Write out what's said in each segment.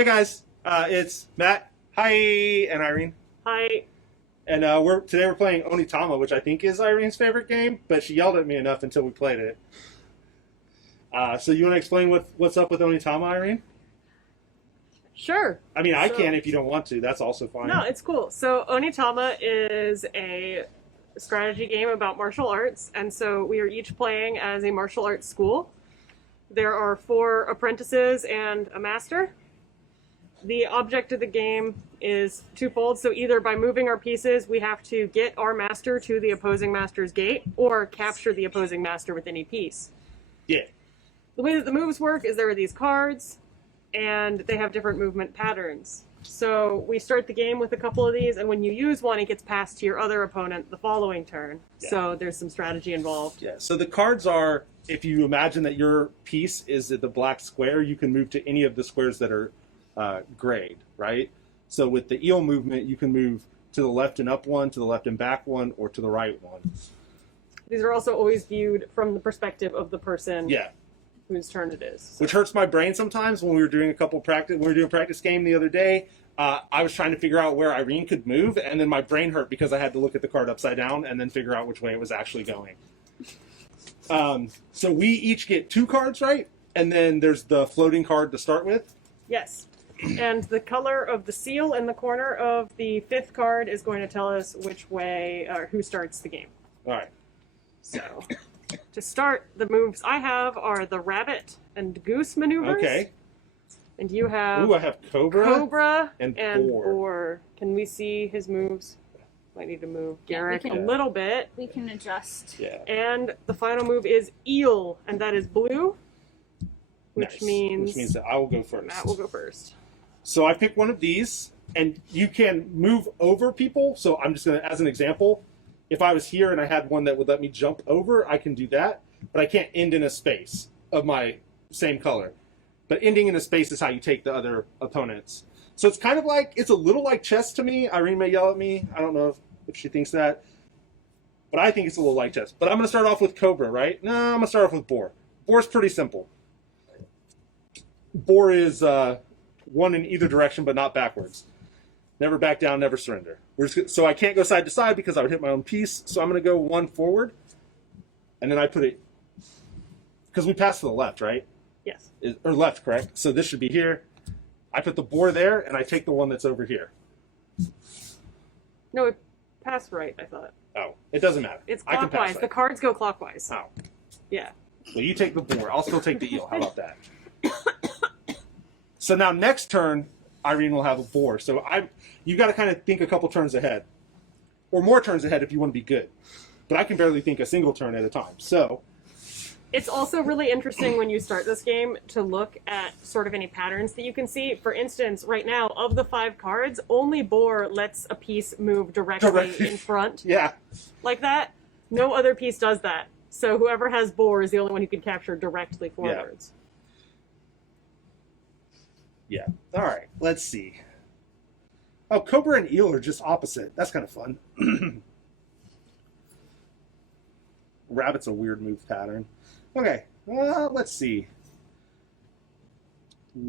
Hey guys, it's Matt. Hi, and Irene. Hi. And today we're playing Onitama, which I think is Irene's favorite game, but she yelled at me enough until we played it. So you want to explain what's up with Onitama, Irene? Sure. I mean, I can if you don't want to. That's also fine. No, it's cool. So Onitama is a strategy game about martial arts, and so we are each playing as a martial arts school. There are 4 apprentices and a master. The object of the game is twofold. So either by moving our pieces, we have to get our master to the opposing master's gate, or capture the opposing master with any piece. Yeah. The way that the moves work is there are these cards, and they have different movement patterns. So we start the game with a couple of these, and when you use one, it gets passed to your other opponent the following turn. Yeah. So there's some strategy involved. Yeah, so the cards are, if you imagine that your piece is at the black square, you can move to any of the squares that are grayed, right? So with the eel movement, you can move to the left and up one, to the left and back one, or to the right one. These are also always viewed from the perspective of the person whose turn it is. So. Which hurts my brain sometimes when we were doing a practice game the other day. I was trying to figure out where Irene could move, and then my brain hurt because I had to look at the card upside down and then figure out which way it was actually going. So we each get 2 cards, right? And then there's the floating card to start with. Yes. And the color of the seal in the corner of the 5th card is going to tell us which way or who starts the game. All right. So, to start, the moves I have are the rabbit and goose maneuvers. Okay. And you have... Ooh, I have Cobra and Boar. Boar. Can we see his moves? Might need to move Garrick a little bit. We can adjust. Yeah. And the final move is eel, and that is blue. Which nice. means... Which means that I will go first. Matt will go first. So I pick one of these, and you can move over people. So I'm just going to, as an example, if I was here and I had one that would let me jump over, I can do that. But I can't end in a space of my same color. But ending in a space is how you take the other opponents. So it's kind of like, it's a little like chess to me. Irene may yell at me. I don't know if she thinks that. But I think it's a little like chess. But I'm going to start off with Cobra, right? No, I'm going to start off with Boar. Boar's pretty simple. Boar is... one in either direction, but not backwards. Never back down, never surrender. So I can't go side to side because I would hit my own piece. So I'm going to go 1 forward, and then I put it, because we passed to the left, right? Yes. Or left, correct? So this should be here. I put the boar there, and I take the one that's over here. No, it passed right, I thought. Oh, it doesn't matter. It's I can pass clockwise. right. The cards go clockwise. Oh. Yeah. Well, you take the boar. I'll still take the eel. How about that? So now next turn, Irene will have a boar. So you've got to kind of think a couple turns ahead. Or more turns ahead if you want to be good. But I can barely think a single turn at a time. So it's also really interesting when you start this game to look at sort of any patterns that you can see. For instance, right now, of the 5 cards, only Boar lets a piece move directly in front. Yeah. Like that. No other piece does that. So whoever has Boar is the only one who can capture directly forwards. Yeah. All right. Let's see. Oh, Cobra and Eel are just opposite. That's kind of fun. Rabbit's a weird move pattern. Okay. Let's see.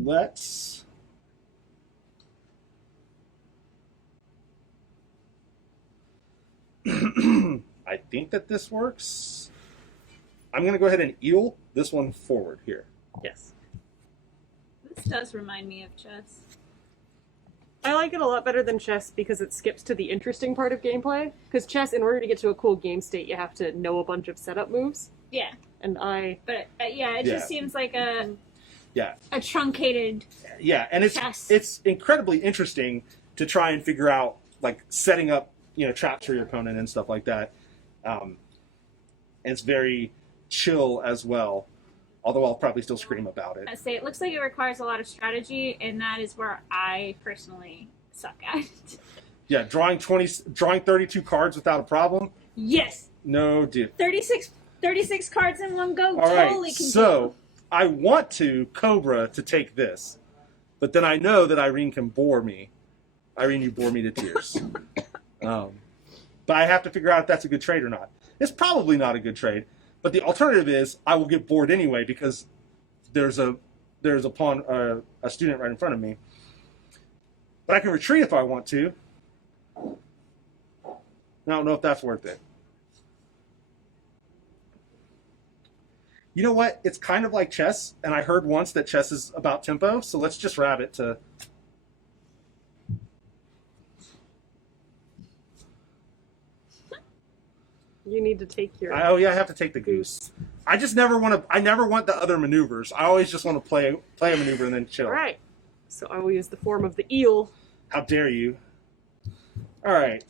I think that this works. I'm going to go ahead and Eel this one forward here. Yes. This does remind me of chess. I like it a lot better than chess because it skips to the interesting part of gameplay. Because chess, in order to get to a cool game state, you have to know a bunch of setup moves. Yeah. And But it just seems like a truncated. Yeah, and it's incredibly interesting to try and figure out like setting up traps for your opponent and stuff like that. And it's very chill as well. Although I'll probably still scream about it. I say it looks like it requires a lot of strategy, and that is where I personally suck at. Yeah, drawing 32 cards without a problem. Yes. No, dude. 36 cards in one go. All right, totally can so do. I want to Cobra to take this, but then I know that Irene can bore me. Irene, you bore me to tears. But I have to figure out if that's a good trade or not. It's probably not a good trade. But the alternative is I will get bored anyway because there's a pawn, a student right in front of me. But I can retreat if I want to. I don't know if that's worth it. You know what? It's kind of like chess, and I heard once that chess is about tempo, so let's just rabbit to... You need to take your... Oh yeah, I have to take the goose. I just never want to... I never want the other maneuvers. I always just want to play a maneuver and then chill. All right. So I will use the form of the eel. How dare you? All right.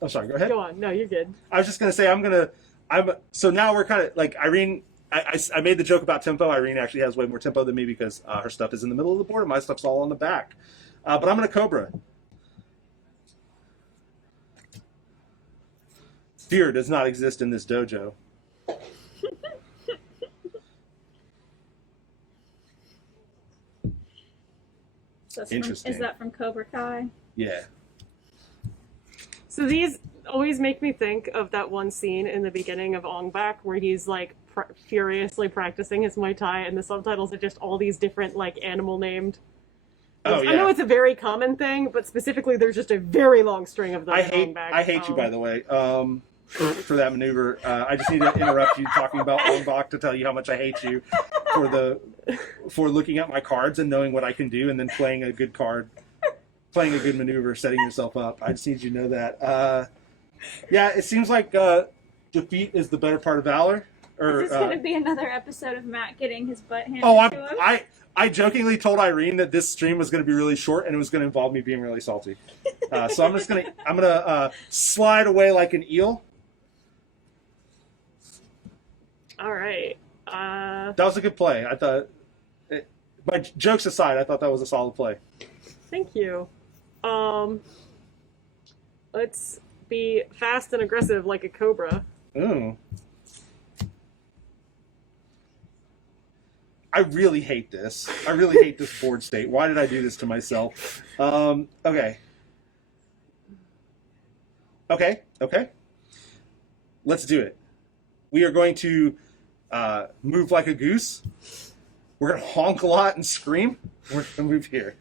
Oh, sorry. Go ahead. Go on. No, you're good. I was just gonna say so now we're kind of like Irene. I made the joke about tempo. Irene actually has way more tempo than me because her stuff is in the middle of the board and my stuff's all on the back. But I'm gonna Cobra. Fear does not exist in this dojo. Interesting. Is that from Cobra Kai? Yeah. So these always make me think of that one scene in the beginning of Ong Bak where he's like furiously practicing his Muay Thai, and the subtitles are just all these different like animal named. Oh yeah. I know it's a very common thing, but specifically there's just a very long string of them. I hate you, by the way, for that maneuver. I just need to interrupt you talking about Ong Bak to tell you how much I hate you for looking at my cards and knowing what I can do and then playing a good card, playing a good maneuver, setting yourself up. I just need you to know that. Yeah, it seems like defeat is the better part of valor. Is this going to be another episode of Matt getting his butt handed to him? I jokingly told Irene that this stream was going to be really short and it was going to involve me being really salty. So I'm gonna slide away like an eel. All right. That was a good play. I thought. My jokes aside, I thought that was a solid play. Thank you. Let's be fast and aggressive like a cobra. Ooh. I really hate this. I really hate this board state. Why did I do this to myself? Okay. Okay. Let's do it. We are going to move like a goose. We're going to honk a lot and scream. We're going to move here.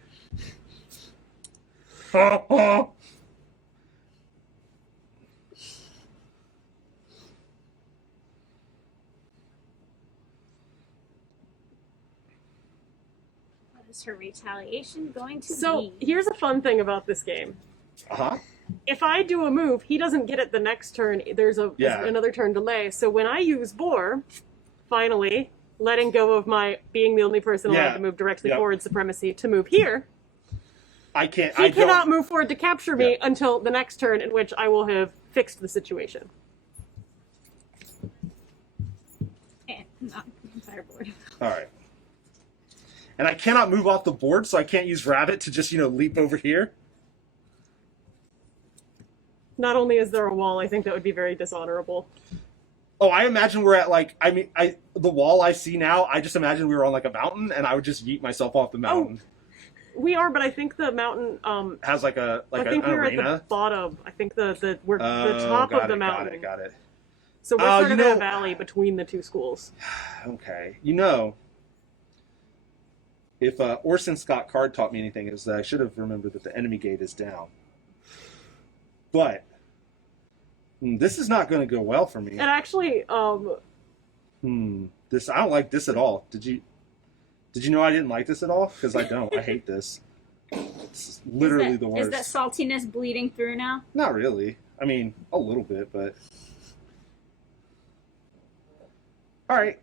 Her retaliation going to be? So here's a fun thing about this game. Uh-huh. If I do a move, he doesn't get it the next turn. There's another turn delay. So when I use Boar, finally letting go of my being the only person allowed to move directly forward supremacy to move here, I can't. He cannot move forward to capture me until the next turn, in which I will have fixed the situation. And not the entire board. All right. And I cannot move off the board, so I can't use Rabbit to just, leap over here. Not only is there a wall, I think that would be very dishonorable. Oh, I imagine we're at the wall I see now, I just imagine we were on like a mountain and I would just yeet myself off the mountain. Oh, we are, but I think the mountain has like an I think we're arena. at the bottom. I think we're the top of the mountain. Got it. So we're sort of in a valley between the two schools. Okay. If Orson Scott Card taught me anything, is that I should have remembered that the enemy gate is down. But this is not going to go well for me. And actually, I don't like this at all. Did you know I didn't like this at all? Because I don't. I hate this. It's literally the worst. Is that saltiness bleeding through now? Not really. I mean, a little bit, but all right.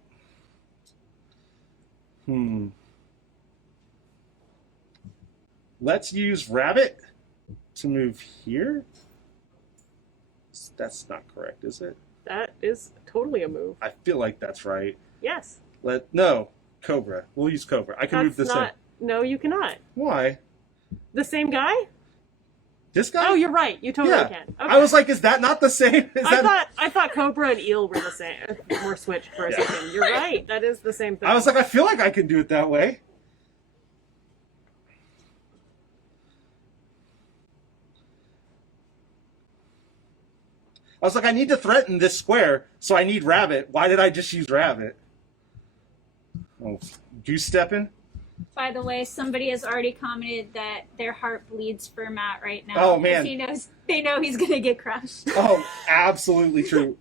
Let's use Rabbit to move here. That's not correct, is it? That is totally a move. I feel like that's right. Yes. No, Cobra. We'll use Cobra. I can move this in. No, you cannot. Why? The same guy? This guy? Oh, you're right. You totally can. Okay. I was like, is that not the same? I thought Cobra and Eel were the same. Were switched for a second. You're right. That is the same thing. I was like, I feel like I can do it that way. I was like, I need to threaten this square, so I need Rabbit. Why did I just use Rabbit? Oh, goose stepping? By the way, somebody has already commented that their heart bleeds for Matt right now. Oh, man. They know he's gonna get crushed. Oh, absolutely true.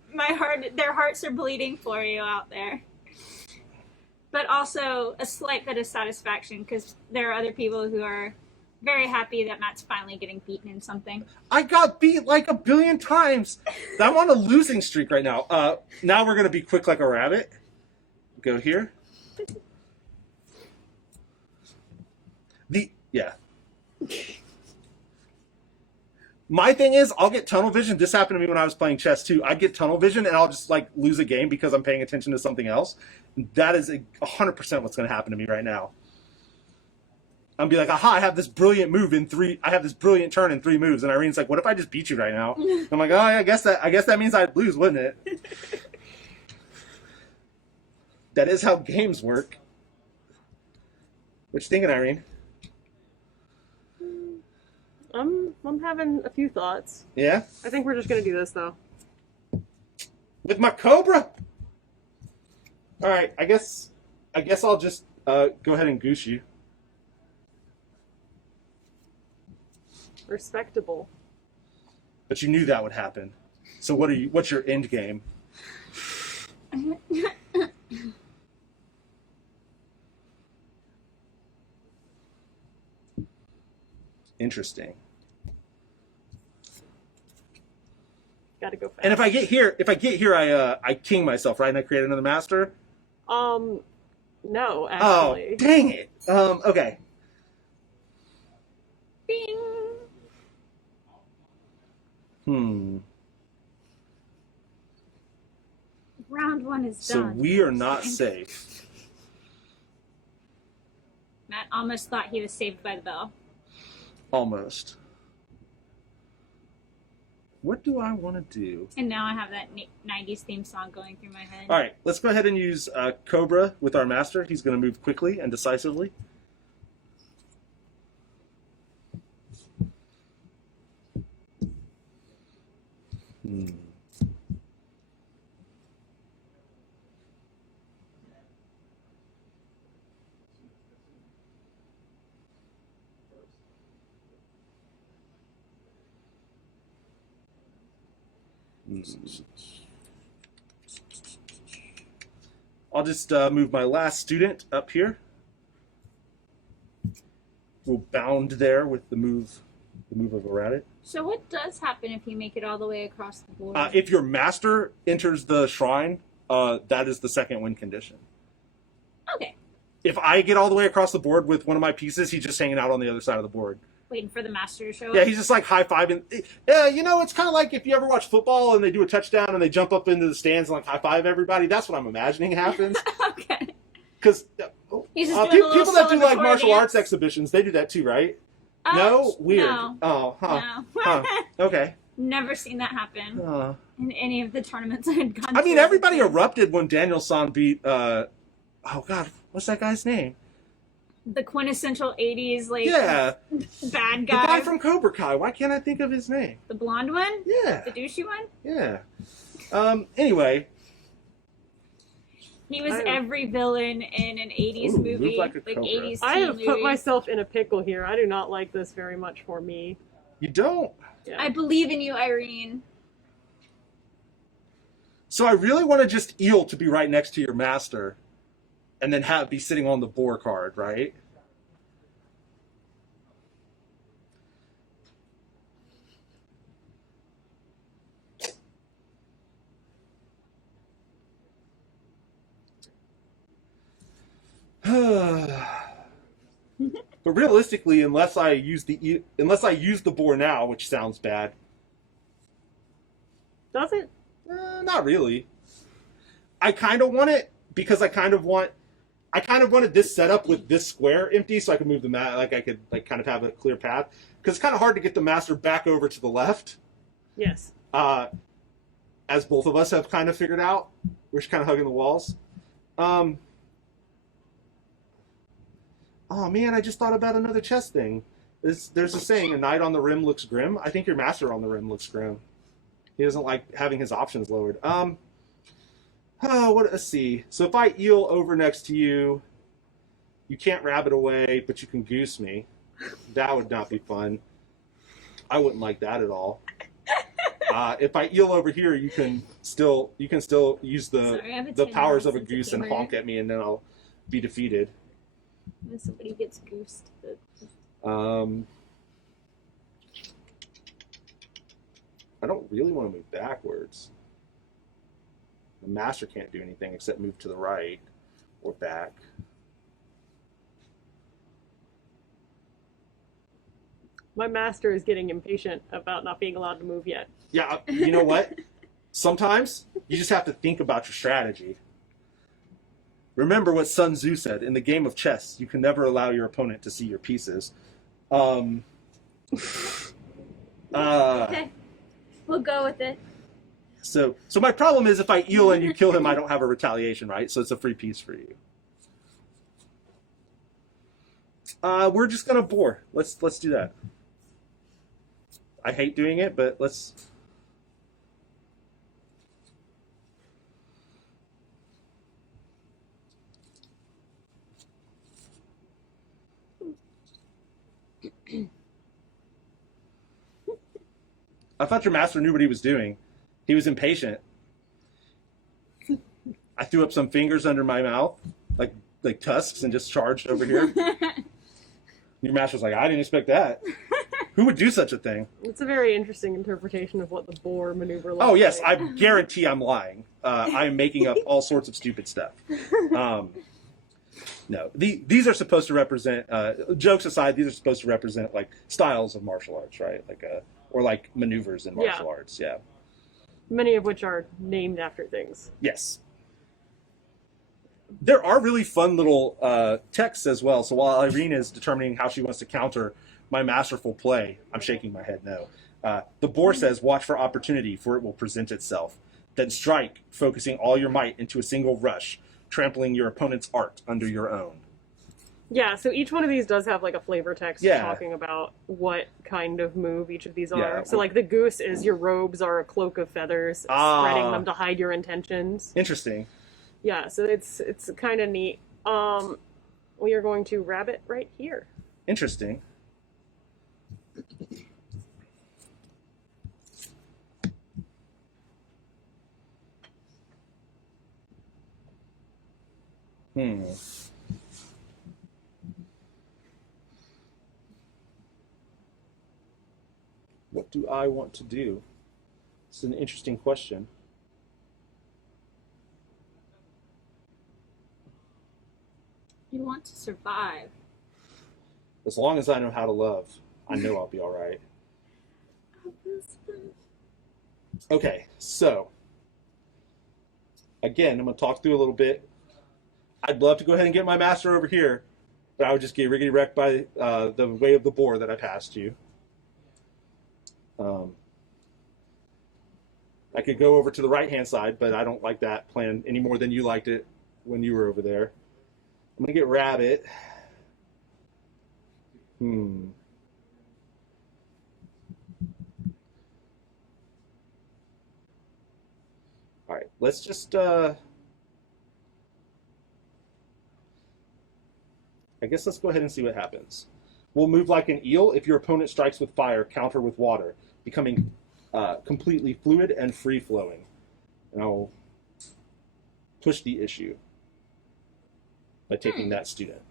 Their hearts are bleeding for you out there. But also a slight bit of satisfaction because there are other people who are very happy that Matt's finally getting beaten in something. I got beat like 1 billion times. I'm on a losing streak right now. Now we're gonna be quick like a rabbit. Go here. Yeah. My thing is, I'll get tunnel vision. This happened to me when I was playing chess too. I get tunnel vision and I'll just like lose a game because I'm paying attention to something else. That is 100% what's going to happen to me right now. I'm be like, aha, I have this brilliant move in 3. I have this brilliant turn in 3 moves, and Irene's like, what if I just beat you right now? I'm like, oh, I guess that means I'd lose, wouldn't it? That is how games work. What you thinking, Irene? I'm having a few thoughts. Yeah? I think we're just gonna do this though. With my Cobra? Alright, I guess I'll just go ahead and goose you. Respectable. But you knew that would happen. So what's your end game? Interesting. Gotta go fast. And if I get here, I king myself, right? And I create another master? No, actually. Oh, dang it. Okay. Bing! Round 1 is So done. we are not safe. Matt almost thought he was saved by the bell. Almost. What do I want to do? And now I have that 90s theme song going through my head. All right, let's go ahead and use Cobra with our master. He's going to move quickly and decisively. I'll just move my last student up here. We'll bound there with the move of a rabbit. So what does happen if you make it all the way across the board? If your master enters the shrine, that is the second win condition. Okay. If I get all the way across the board with one of my pieces, he's just hanging out on the other side of the board. Waiting for the master to show Yeah, up? he's just like high-fiving. Yeah, you know, it's kind of like if you ever watch football and they do a touchdown and they jump up into the stands and like high-five everybody. That's what I'm imagining happens. Okay. Because He's just doing a little people that do like celebratory martial dance. arts exhibitions, they do that too, right? No? Weird. No. Oh, huh. No. Huh. Okay. Never seen that happen in any of the tournaments I had gone to. I mean, everybody erupted when Daniel-san beat, oh God, what's that guy's name? The quintessential 80s, like, Yeah. bad The guy. guy from Cobra Kai. Why can't I think of his name? The blonde one? Yeah. The douchey one? Yeah. Anyway. He was every villain in an 80s Ooh, movie. like a Like cobra. 80s I teen have put movies. myself in a pickle here. I do not like this very much for me. You don't? Yeah. I believe in you, Irene. So I really want to just eel to be right next to your master and then be sitting on the boar card, right? But realistically, unless I use the boar now, which sounds bad, Does it? not really. I kind of want it because I kind of wanted this setup with this square empty, so I could move the mat. Like I could kind of have a clear path because it's kind of hard to get the master back over to the left. Yes. As both of us have kind of figured out, we're just kind of hugging the walls. Oh man, I just thought about another chess thing. There's a saying, a knight on the rim looks grim. I think your master on the rim looks grim. He doesn't like having his options lowered. Let's see. So if I eel over next to you, You can't rabbit away, but you can goose me. That would not be fun. I wouldn't like that at all. If I eel over here, you can still use the powers of a goose and honk at me, and then I'll be defeated. When somebody gets goosed. I don't really want to move backwards. The master can't do anything except move to the right or back. My master is getting impatient about not being allowed to move yet. Yeah, you know what? Sometimes you just have to think about your strategy. Remember what Sun Tzu said, in the game of chess, you can never allow your opponent to see your pieces. Okay. We'll go with it. So my problem is if I eel and you kill him, I don't have a retaliation, right? So it's a free piece for you. We're just gonna bore. Let's do that. I hate doing it, but let's. I thought your master knew what he was doing. He was impatient. I threw up some fingers under my mouth, like tusks, and just charged over here. Your master's like, I didn't expect that. Who would do such a thing? It's a very interesting interpretation of what the boar maneuver looks Oh, yes, like. I guarantee I'm lying. I'm making up all sorts of stupid stuff. No, these are supposed to represent, jokes aside, these are supposed to represent, like, styles of martial arts, right? Or like maneuvers in martial arts, yeah. Many of which are named after things. Yes. There are really fun little texts as well. So while Irene is determining how she wants to counter my masterful play, I'm shaking my head no. The boar says, watch for opportunity, for it will present itself. Then strike, focusing all your might into a single rush, trampling your opponent's art under your own. Yeah, so each one of these does have like a flavor text talking about what kind of move each of these are. Yeah. So like the goose is your robes are a cloak of feathers, spreading them to hide your intentions. Interesting. Yeah, so it's kind of neat. We are going to rabbit right here. Interesting. What do I want to do? It's an interesting question. You want to survive. As long as I know how to love, I know I'll be all right. Okay, so again, I'm going to talk through a little bit. I'd love to go ahead and get my master over here, but I would just get riggedy wrecked by the way of the boar that I passed you. I could go over to the right-hand side, but I don't like that plan any more than you liked it when you were over there. I'm going to get rabbit. All right, let's just... I guess let's go ahead and see what happens. We'll move like an eel. If your opponent strikes with fire, counter with water, becoming completely fluid and free-flowing. And I'll push the issue by taking that student.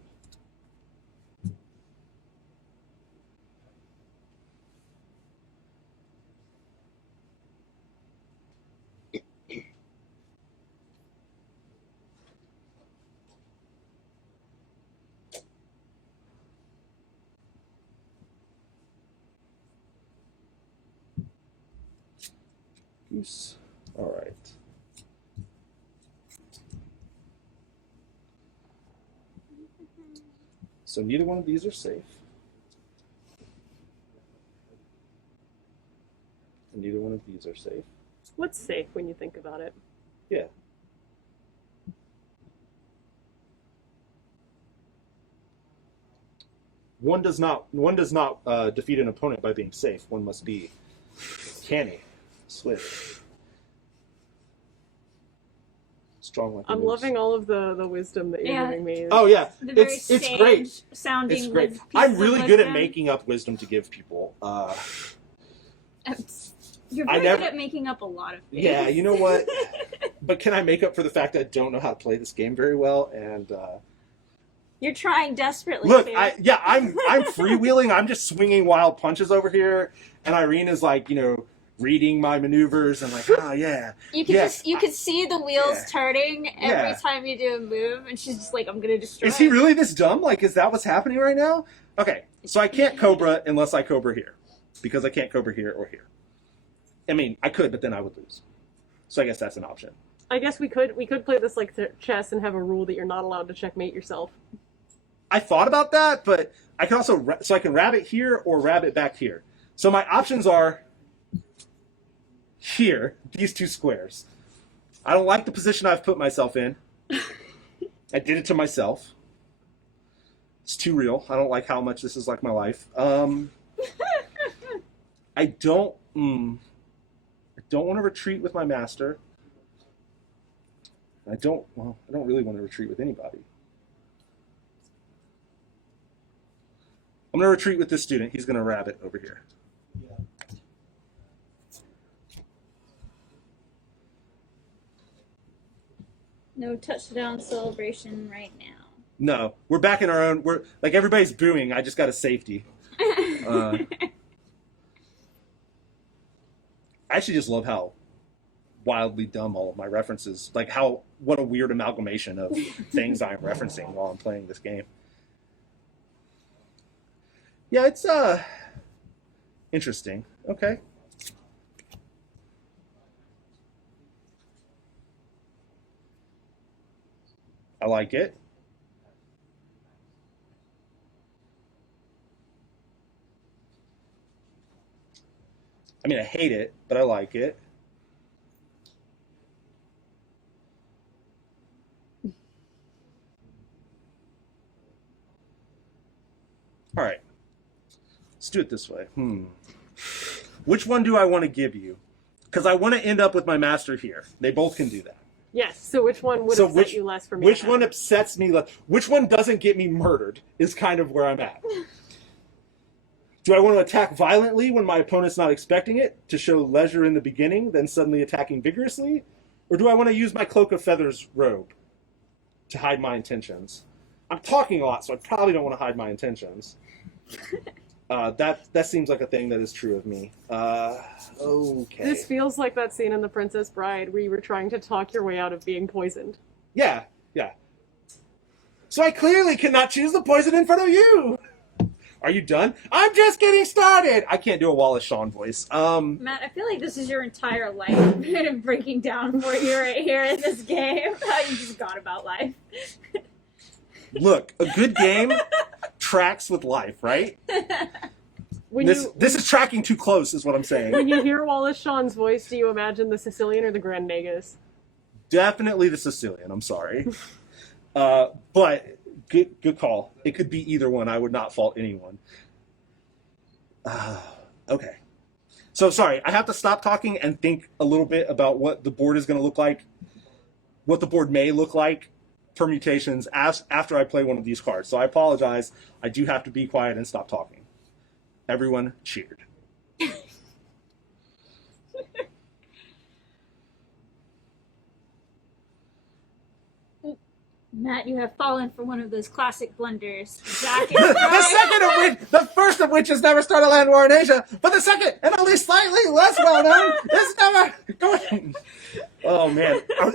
Goose. All right. So neither one of these are safe. And neither one of these are safe. What's safe when you think about it? Yeah. One does not defeat an opponent by being safe. One must be canny, swift. strong like I'm loving all of the wisdom that you're giving me. Oh yeah, The very it's great. Sounding. It's great. pieces I'm of really good at wisdom. making up wisdom to give people. You're I very never- good at making up a lot of things. Yeah, you know what? But can I make up for the fact that I don't know how to play this game very well? And You're trying desperately. look, to. I'm freewheeling. I'm just swinging wild punches over here, and Irene is like, reading my maneuvers and like, yeah. You can yeah. you can see the wheels Yeah. turning every Yeah. time you do a move, and she's just like, "I'm gonna destroy." Is he it." really this dumb? Like, is that what's happening right now? Okay, so I can't Cobra unless I Cobra here, because I can't Cobra here or here. I mean, I could, but then I would lose. So I guess that's an option. I guess we could play this like chess and have a rule that you're not allowed to checkmate yourself. I thought about that, but I can also so I can rabbit here or rabbit back here. So my options are here, these two squares. I don't like the position I've put myself in. I did it to myself. It's too real. I don't like how much this is like my life. I don't want to retreat with my master. I don't really want to retreat with anybody. I'm going to retreat with this student. He's going to rabbit over here. No touchdown celebration right now. No, we're back in our own. We're like everybody's booing. I just got a safety. I actually just love how wildly dumb all of my references. Like what a weird amalgamation of things I'm referencing while I'm playing this game. Yeah, it's interesting. Okay. I like it. I mean, I hate it, but I like it. All right. Let's do it this way. Which one do I want to give you? Because I want to end up with my master here. They both can do that. Yes. So which one would upset you less for me? Which one upsets me less? Which one doesn't get me murdered is kind of where I'm at. Do I want to attack violently when my opponent's not expecting it, to show leisure in the beginning, then suddenly attacking vigorously? Or do I want to use my Cloak of Feathers robe to hide my intentions? I'm talking a lot, so I probably don't want to hide my intentions. That seems like a thing that is true of me. Okay. This feels like that scene in The Princess Bride where you were trying to talk your way out of being poisoned. Yeah. So I clearly cannot choose the poison in front of you! Are you done? I'm just getting started! I can't do a Wallace Shawn voice. Matt, I feel like this is your entire life breaking down for you right here in this game. How you just got about life. Look, a good game tracks with life, right? This is tracking too close, is what I'm saying. When you hear Wallace Shawn's voice, do you imagine the Sicilian or the Grand Negus? Definitely the Sicilian, I'm sorry. But good call. It could be either one. I would not fault anyone. Okay. So, sorry, I have to stop talking and think a little bit about what the board is going to look like, what the board may look like, permutations, after I play one of these cards. So I apologize. I do have to be quiet and stop talking. Everyone cheered. Matt, you have fallen for one of those classic blunders. Jack is The first of which has never started a land war in Asia, but the second, and only slightly less well known, is never going. Oh man, are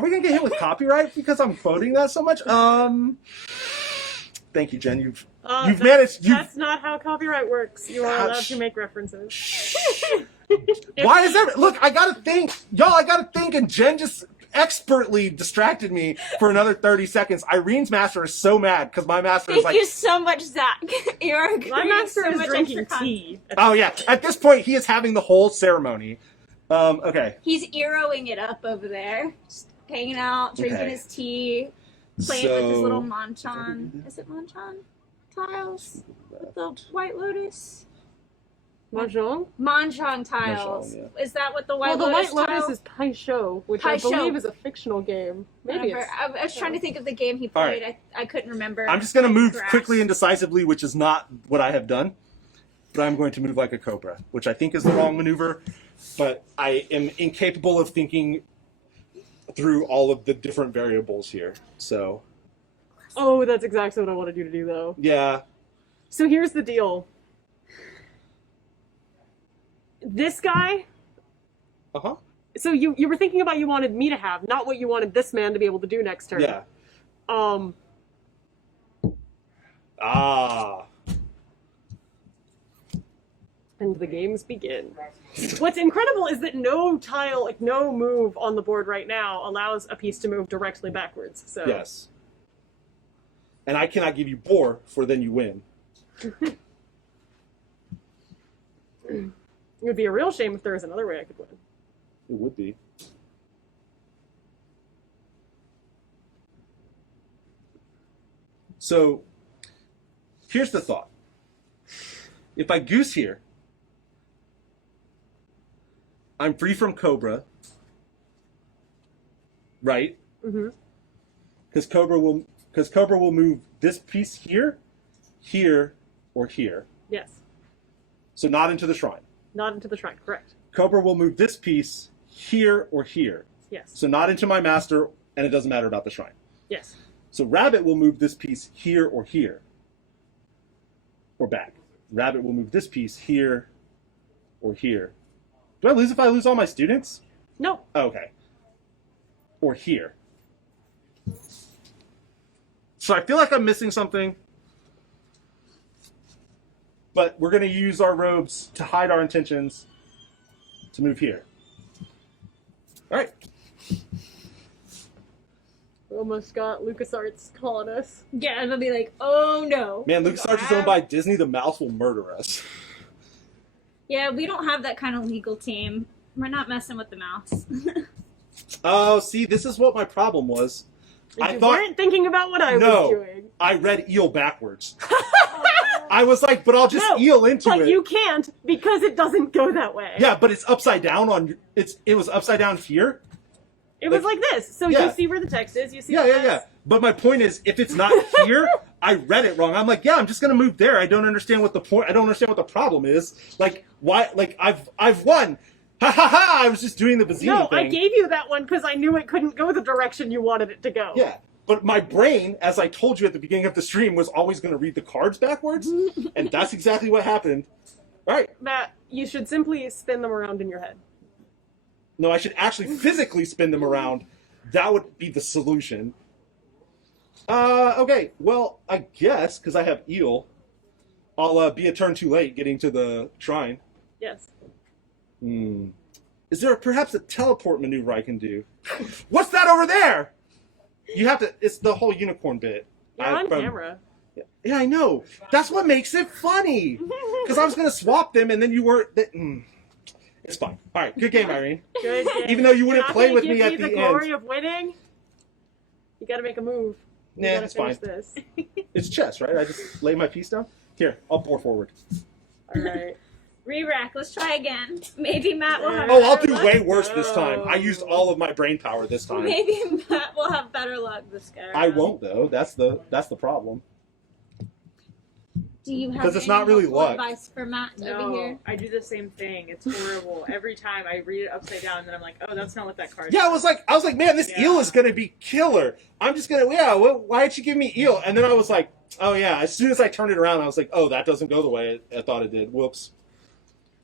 we gonna get hit with copyright because I'm quoting that so much? Thank you, Jen. You've managed. That's not how copyright works. You are allowed to make references. Why is that? Look, I gotta think, y'all. I gotta think, and Jen just expertly distracted me for another 30 seconds. Irene's master is so mad because my master is like... Thank you so much, Zach. You're My master so is much drinking extra tea. Oh yeah, at this point he is having the whole ceremony. Okay. He's Eeroing it up over there. Just hanging out, drinking his tea, playing with his little Manchan. Is it Manchan tiles? With the White Lotus? Mahjong? Mahjong tiles. Mahjong, Is that what the Well, White the Lotus White tile? Lotus is Pai Sho, which Pai I Sho. believe is a fictional game. Maybe Whatever. it's... I was trying to think of the game he All played. right. I couldn't remember. I'm just going to move Grass. quickly and decisively, which is not what I have done. But I'm going to move like a cobra, which I think is the wrong maneuver. But I am incapable of thinking through all of the different variables here. So, Oh, that's exactly what I wanted you to do, though. yeah. So here's the deal. This guy... Uh-huh. So you were thinking about you wanted me to have, not what you wanted this man to be able to do next turn. Yeah. And the games begin. What's incredible is that no tile, like no move on the board right now allows a piece to move directly backwards. So Yes. And I cannot give you boar, for then you win. it would be a real shame if there was another way I could win. It would be. So, here's the thought. If I goose here, I'm free from Cobra, right? Mm-hmm. Because Cobra will move this piece here, here, or here. Yes. So not into the shrine. Not into the shrine, correct. Cobra will move this piece here or here. Yes. So not into my master, and it doesn't matter about the shrine. Yes. So Rabbit will move this piece here or here. Or back. Rabbit will move this piece here or here. Do I lose if I lose all my students? No. Oh, okay. Or here. So I feel like I'm missing something. But we're going to use our robes to hide our intentions to move here. All right. We almost got LucasArts calling us. Yeah, and they'll be like, oh no. Man, LucasArts is owned by Disney. The mouse will murder us. Yeah, we don't have that kind of legal team. We're not messing with the mouse. Oh, see, this is what my problem was. You weren't thinking about what I was doing. I read eel backwards. I was like, but I'll just No, eel into but it. you can't because it doesn't go that way. Yeah, but it's upside down on. It was upside down here. It was like this. So Yeah. you see where the text is. You see. Yeah, the yeah, text. yeah. But my point is, if it's not here, I read it wrong. I'm like, yeah, I'm just gonna move there. I don't understand what the point. I don't understand what the problem is. Like, why? Like, I've won. Ha ha ha! I was just doing the Bazzini No, thing. I gave you that one because I knew it couldn't go the direction you wanted it to go. Yeah. But my brain, as I told you at the beginning of the stream, was always going to read the cards backwards, and that's exactly what happened. All right. Matt, you should simply spin them around in your head. No, I should actually physically spin them around. That would be the solution. Okay. Well, I guess, because I have eel, I'll be a turn too late getting to the shrine. Yes. Is there perhaps a teleport maneuver I can do? What's that over there? You have to. It's the whole unicorn bit. You're on camera. Yeah, I know. That's what makes it funny. Because I was gonna swap them, and then you weren't. It's fine. All right, good game, Irene. Good game. Even though you wouldn't Not play gonna with give me at the the glory end. of winning. You got to make a move. You Nah, gotta it's fine. finish this. It's chess, right? I just lay my piece down. Here, I'll bore forward. All right. Re-rack. Let's try again. Maybe Matt will have Oh, I'll better do luck. way worse this time. I used all of my brain power this time. Maybe Matt will have better luck this go. I won't though. That's the problem. Do you have Because it's any not really helpful luck. advice for Matt over No, here? I do the same thing. It's horrible. Every time I read it upside down, and then I'm like, oh, that's not what that card Yeah, I says. was like, man, this Yeah. eel is gonna be killer. I'm just gonna, why did you give me eel? And then I was like, oh yeah. As soon as I turned it around, I was like, oh, that doesn't go the way I thought it did. Whoops.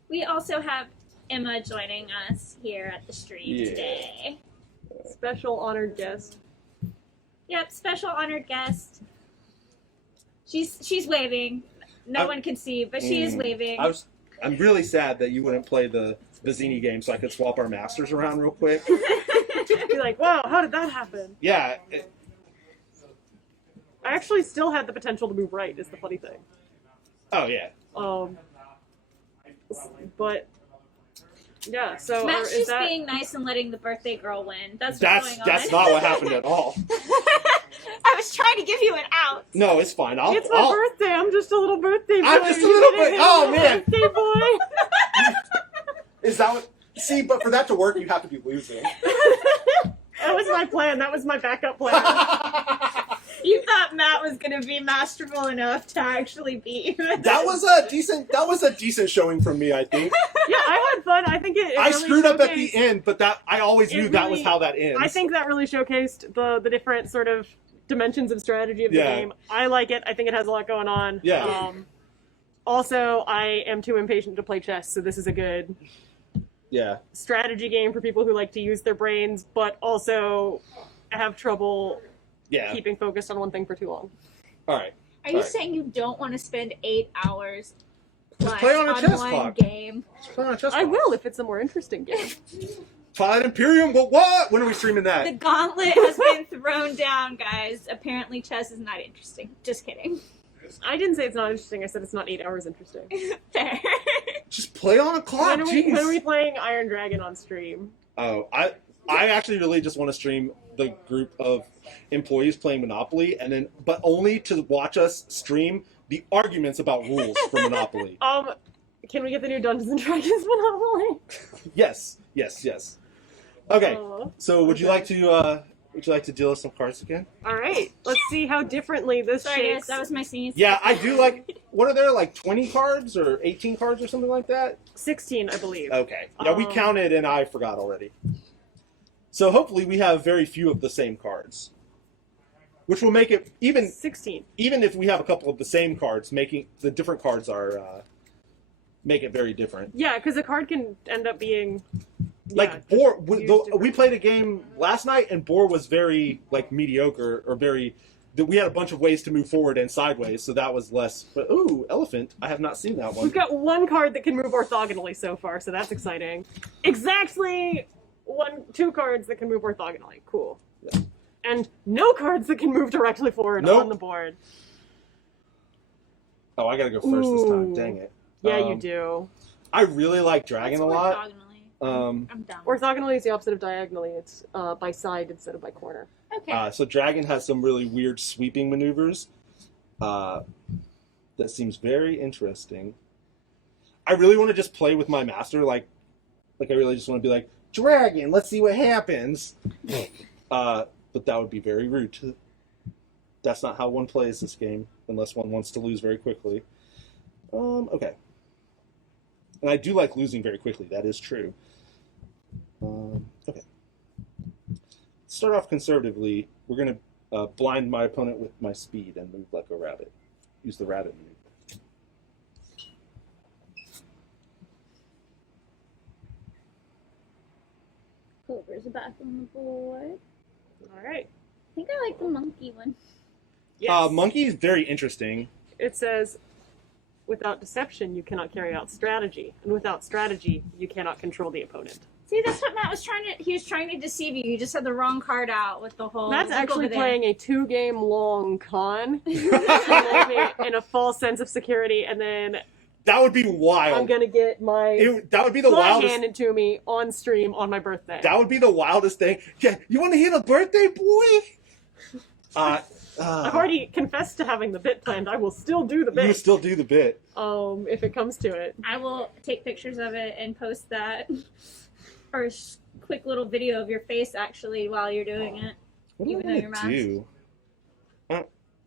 We also have Emma joining us here at the stream Yeah. today. Special honored guest. Yep, special honored guest. She's waving. No one can see, but she is waving. I'm really sad that you wouldn't play the Bazzini game so I could swap our masters around real quick. Be like, wow, how did that happen? Yeah. I actually still had the potential to move right, is the funny thing. Oh yeah. But yeah, so Matt's is just that being nice and letting the birthday girl win. That's what's going on. That's not what happened at all. I was trying to give you an out. No, it's fine. It's my birthday. I'm just a little birthday boy. I'm just a little bit. Oh man, Birthday boy. is that what? See, but for that to work, you have to be losing. That was my plan. That was my backup plan. You thought Matt was gonna be masterful enough to actually beat you. That was a decent showing from me, I think. Yeah, I had fun. I think it I really screwed up at showcased- the end, but I always It knew that was really- how that ends. I think that really showcased the different sort of dimensions of strategy of the Yeah. game. I like it. I think it has a lot going on. Yeah. Also, I am too impatient to play chess, so this is a good Yeah. strategy game for people who like to use their brains, but also have trouble Yeah. keeping focused on one thing for too long. All right. Are you Alright. saying you don't want to spend 8 hours plus play on a chess one clock. game? I will if it's a more interesting game. Twilight Imperium. What? When are we streaming The that? gauntlet has been thrown down, guys. Apparently, chess is not interesting. Just kidding. I didn't say it's not interesting. I said it's not 8 hours interesting. Fair. Just play on a clock. When are we Jeez. playing Iron Dragon on stream? Oh, I actually really just want to stream the group of employees playing Monopoly, but only to watch us stream the arguments about rules for Monopoly. Can we get the new Dungeons and Dragons Monopoly? Yes. Okay. So would you Okay. like to deal us some cards again? All right. Let's see how differently this Sorry, guys. shakes. That was my sneeze. Yeah, I do like. What are there, like 20 cards or 18 cards or something like that? 16, I believe. Okay. Yeah, we Um, counted and I forgot already. So hopefully we have very few of the same cards, which will make it even 16. if we have a couple of the same cards, making the different cards are make it very different. Yeah, because a card can end up being Like yeah, Boar, used we different- played a game last night and Boar was very like mediocre or very. We had a bunch of ways to move forward and sideways, so that was less. But ooh, elephant! I have not seen that one. We've got one card that can move orthogonally so far, so that's exciting. Exactly two cards that can move orthogonally. Cool. Yeah. And no cards that can move directly forward Nope. on the board. Oh, I gotta go first this time. Ooh. Dang it. Yeah, you Um, do. I really like Dragon a What's lot. orthogonally? I'm down. Orthogonally is the opposite of diagonally. It's by side instead of by corner. Okay. So Dragon has some really weird sweeping maneuvers. That seems very interesting. I really want to just play with my master, like I really just want to be like, Dragon, let's see what happens. But that would be very rude. That's not how one plays this game, unless one wants to lose very quickly. Okay. And I do like losing very quickly, that is true. Okay. Start off conservatively. We're going to blind my opponent with my speed and move like a rabbit. Use the rabbit move. Clover's back on the board. All right. I think I like the monkey one. Yes. Monkey is very interesting. It says, without deception, you cannot carry out strategy. And without strategy, you cannot control the opponent. See, that's what Matt was trying to. He was trying to deceive you. You just had the wrong card out with the whole. Matt's look actually over there. playing a 2-game long con to hold me in a false sense of security, and then That would be wild. I'm gonna get my That would be the fly wildest. handed to me on stream on my birthday. That would be the wildest thing. Yeah, you want to hit a birthday boy? I've already confessed to having the bit planned. I will still do the You bit. still do the bit. If it comes to it. I will take pictures of it and post that, or a quick little video of your face actually while you're doing it. What do Even I though you're want to do?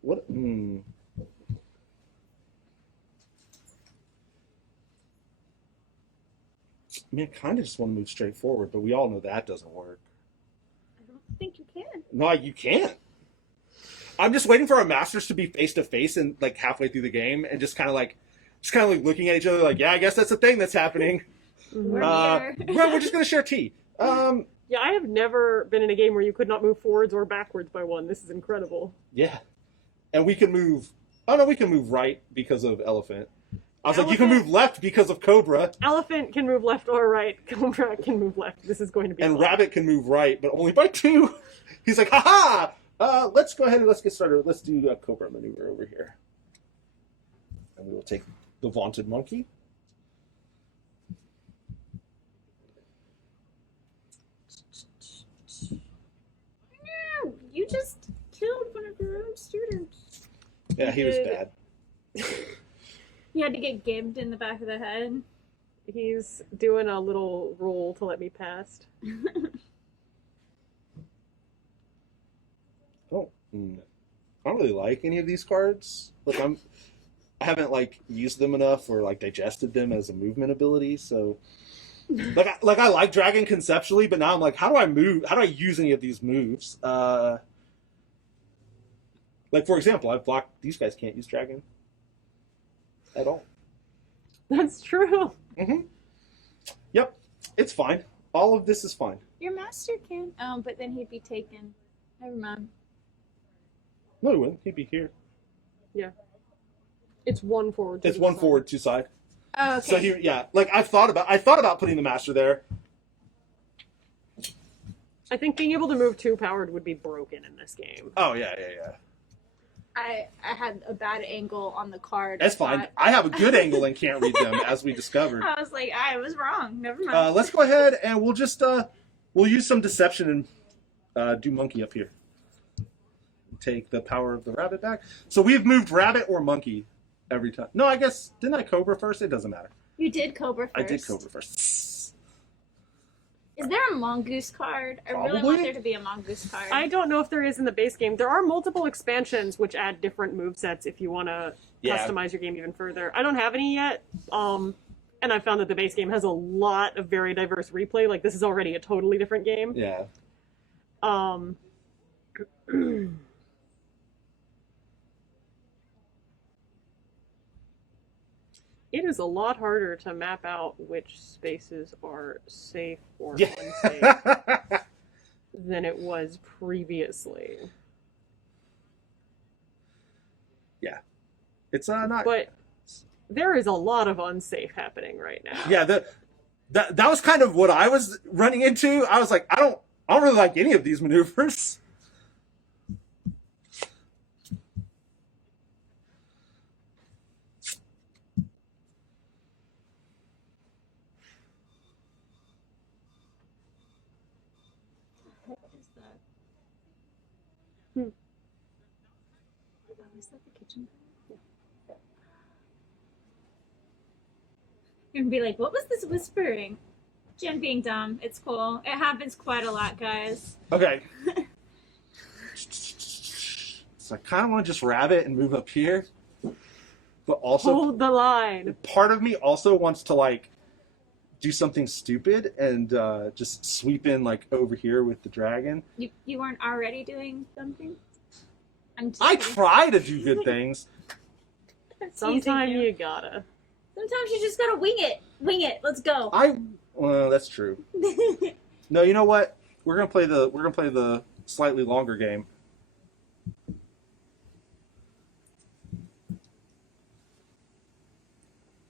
What? I mean, I kind of just want to move straight forward, but we all know that doesn't work. I don't think you can. No, you can't. I'm just waiting for our masters to be face to face and like halfway through the game, and just kind of like looking at each other, like, yeah, I guess that's the thing that's happening. We're here. Well, we're just gonna share tea. Yeah, I have never been in a game where you could not move forwards or backwards by one. This is incredible. Yeah, and we can move. Oh no, we can move right because of elephant. I was like, you can Elephant- move left because of cobra, Elephant can move left or right. Cobra can move left. This is going to be and fun. rabbit can move right, but only by 2. He's like, haha. Let's go ahead and let's get started. Let's do a cobra maneuver over here, and we will take the vaunted monkey. No, you just killed one of your own Yeah, he was bad. He had to get gibbed in the back of the head. He's doing a little roll to let me past. Oh, I don't really like any of these cards. Like I haven't like used them enough or like digested them as a movement ability. So, like I like Dragon conceptually, but now I'm like, how do I move? How do I use any of these moves? Like for example, I've blocked. These guys can't use Dragon at all. That's true. Mm-hmm. Yep, it's fine. All of this is fine. Your master can. Oh, but then he'd be taken. Never mind. No, he wouldn't. He'd be here. Yeah. It's one forward. It's one forward, two side. Oh, okay. So he, yeah, like I thought about putting the master there. I think being able to move two powered would be broken in this game. Oh yeah. I had a bad angle on the card. That's fine. I have a good angle and can't read them, as we discovered. I was like, I was wrong. Never mind. Let's go ahead and we'll just we'll use some deception and do monkey up here. Take the power of the rabbit back. So we've moved rabbit or monkey every time. No, I guess didn't I Cobra first? It doesn't matter. You did Cobra first. I did Cobra first. Is there a mongoose card? I really Probably. want there to be a mongoose card. I don't know if there is in the base game. There are multiple expansions which add different movesets if you want to customize your game even further. I don't have any yet. And I found that the base game has a lot of very diverse replay. Like, this is already a totally different game. Yeah. It is a lot harder to map out which spaces are safe or Yeah. unsafe than it was previously. Yeah. It's not. But there is a lot of unsafe happening right now. Yeah. That was kind of what I was running into. I was like, I don't really like any of these maneuvers. What is that? Hmm. Is that the kitchen? You're gonna be like, what was this whispering? Jen being dumb. It's cool. It happens quite a lot, guys. Okay. So I kind of want to just rabbit and move up here. But also, Hold the line. part of me also wants to, like, do something stupid and just sweep in, like, over here with the dragon. You weren't already doing something? I'm just I kidding. try to do good things. I'm teasing Sometime you. you gotta. Sometimes you just gotta wing it. Wing it. Let's go. Well, that's true. No, you know what? We're gonna play the slightly longer game.